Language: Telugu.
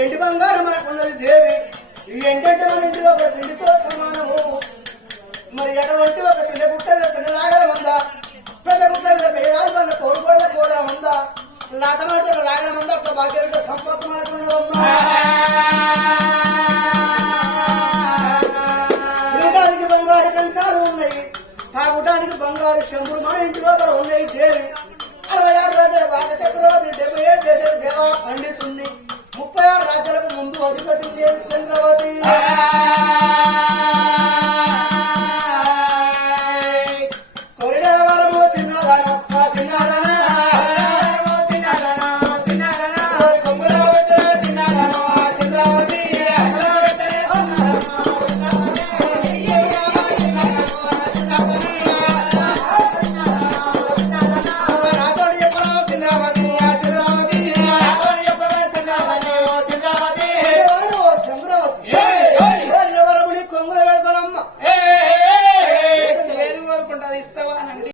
ఎండి బంగారం మనకున్నది దేవి. ఈ ఎండంటే మన ఇంటిలో ఒక పిండితో సమానము. మరి ఎటువంటి ఒక చిన్న గుట్ట మీద చిన్న లాగల మందా, పెద్ద గుట్ట మీద పేరాలు మంద, కోరుకోవడం కూడా మందా, లాటమాడితే లాగల మంద, అట్లా భాగ్యంతో సంపత్తు మనకున్నదమ్మా.